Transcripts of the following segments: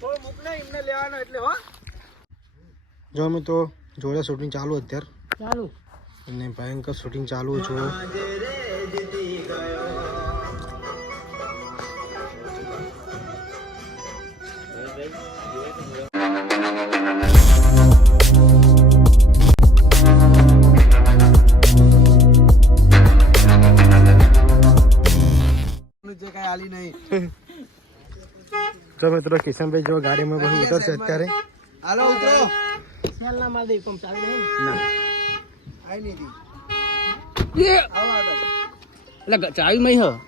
થોડું અમે તો એમને લેવાનો એટલે હો. જો મિત્રો જોડે શૂટિંગ ચાલુ અત્યારે. ચાલુ. અને ભયંકર શૂટિંગ ચાલુ છે. Thank કઈ આલી નહીં. જો મિત્રો કિશનભાઈ જો ગાડીમાં બહુ ઉતરશે અત્યારે. હાલો ઉતરો સ્મેલ ના માર દે પંપ ચાલી નહીં. આઈ નહીં દી. આવો આગળ. એટલે ચાવી મય હ.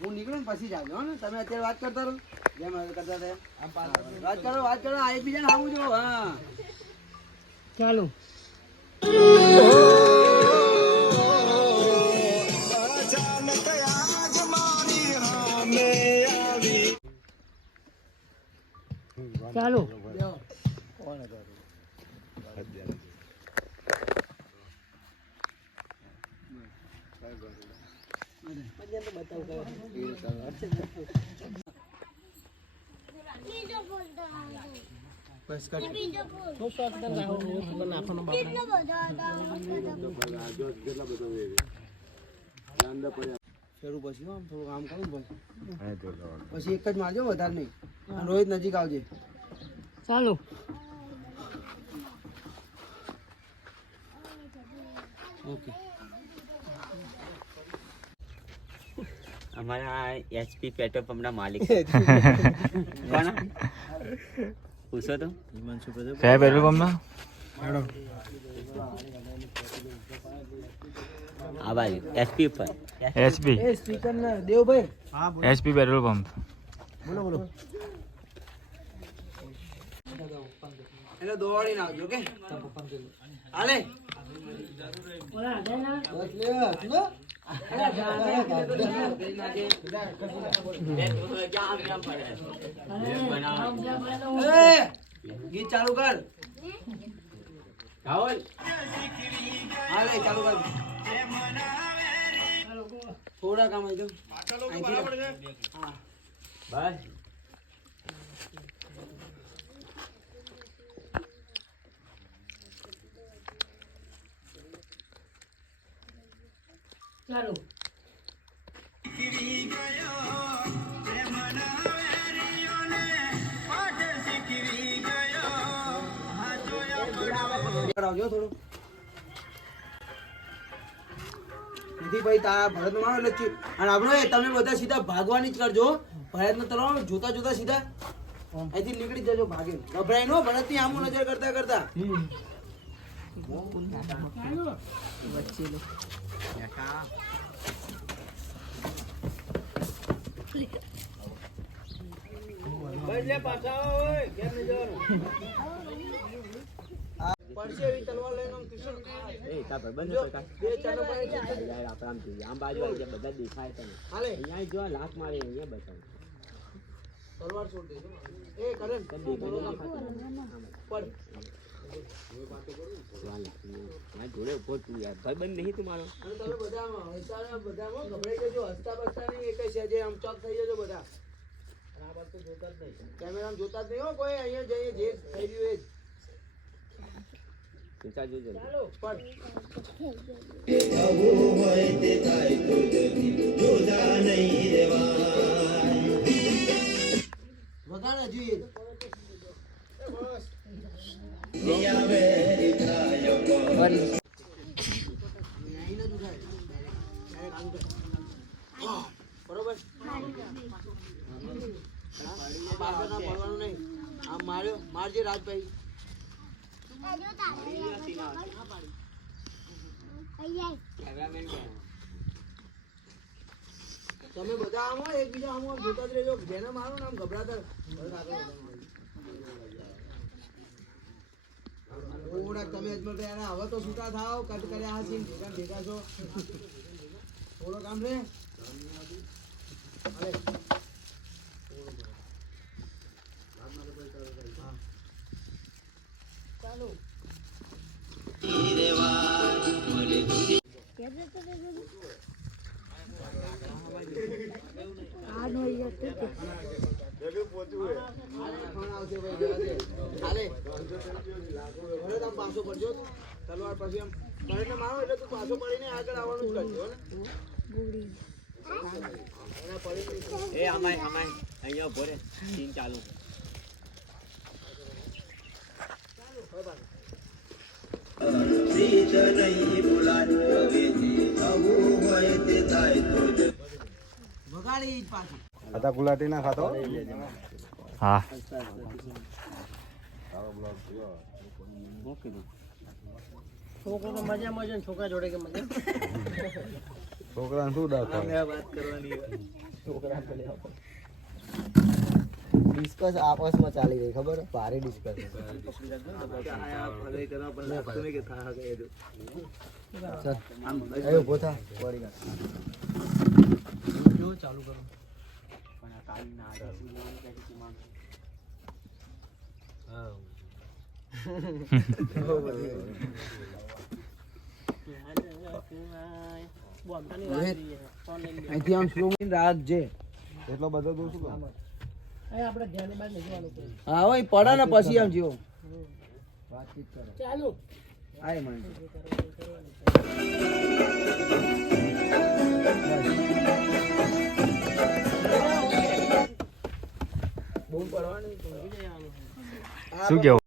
હું નીકળું ને પછી જાજો હો ને? તમે અત્યારે વાત કરતા રહો. જેમ કરતા હતા વાત કરો વાત કરો આ એકબીજાને આવું જો હા. ચાલો. ચાલુ. બેહો. બસ કર તો શોખ તને રાહુલ ખબર નાખવાનો બાપા શરૂ પછી આમ થોડું કામ કરું પછી. એક જ મારજો વધારે નહીં. રોહિત નજીક આવજે. ચાલો. ઓકે. અમારા એચપી પેટ્રોલ પંપના માલિક કોણ પૂછો તો સાહેબ પેટ્રોલ પંપમાં આ બાજુ એચપી ઉપર એચપી એ સ્પીકર ને દેવભાઈ એચપી પેટ્રોલ પંપ બોલો બોલો એટલે દોડીને આવજો કે હાલે બસ લે સુનો એ, ગીત ચાલુ કર. રાહુલ. હાલે ચાલુ કર. થોડા કામ આવી બસ. ચાલુ. આવજો થોડું. ભાઈ તારા ભરત મારો એટલે અને આપણો એ તમે બધા સીધા ભાગવાની જ કરજો ભરત ને તરફ જોતા જોતા સીધા. અહીંથી નીકળી જજો ભાગે ગભરાઈ નો ભરતની આમ નજર કરતા કરતા. બસ લે પાછા આવો ઓય, ઘેર નહીં જવાનું. આ પડશે એવી તલવાર આમ કિશોર એ તાર ભાઈબંધ જો, હતો કાં? બે ચારનો પાણી છે. યાર આપણે આમ જોઈએ. આમ બાજુ આવી જાય, બધા દેખાય તને હાલે અહીંયા જો આ લાત મારે અહીંયા બતાવ તલવાર છોડ દેજો એ કરે ને, તને બોલો દેખાય કામ. નહીં. પડ મારા જોડે ઊભો તું યાર ભાઈબંધ નહીં તું તમે બધામાં હસતા બધામાં ગભરાઈ જજો હસતા બસતા નહીં એટલે છે જે આમ ચોક થઈ જજો બધા બરાબર તો જોતા નહીં કેમેરામાં જોતા જ નહીં હો અહીંયા જઈએ જે થઈ રહ્યું એ ચિંતા જોજો ચાલો પણ વગાડે જોઈએ આઈને જ ઉઠાય. હા, બરોબર માર્યો મારજે રાજભાઈ તમે બધા આમાં એકબીજા આમાં જોતા જ રહેજો. જેને મારો ને આમ ગભરાતા ભરત આગળ વધવાનું. થોડાક તમે અજમલ રહ્યા. હવે તો છૂટા થાવ કટ કર્યા હશે. ભેગા ભેગા છો. થોડો કામ રે. અરે. ચાલો આ નો જવા તલવાર પછી પાછો પડીને આગળ આવવાનું એ અમાય અમાય અહીંયા ઊભો રે ચાલુ વગાડી જ પાછું. હતા ગુલાટી ના ખાતો હા છોકરો તો મજામાં છે ને છોકરા જોડે કે મજા? છોકરાને શું ડર ડિસ્કસ આપસમાં ચાલી રહી ખબર? ભારે ડિસ્કસ. ઊભો અહીંથી આમ સ્લો રાખજે. એટલો બધો દઉં છું આપણે ધ્યાનની બહાર નહીં હા હોય પડે ને પછી આમ જીવો. ચાલુ. આય મને શું કેવું?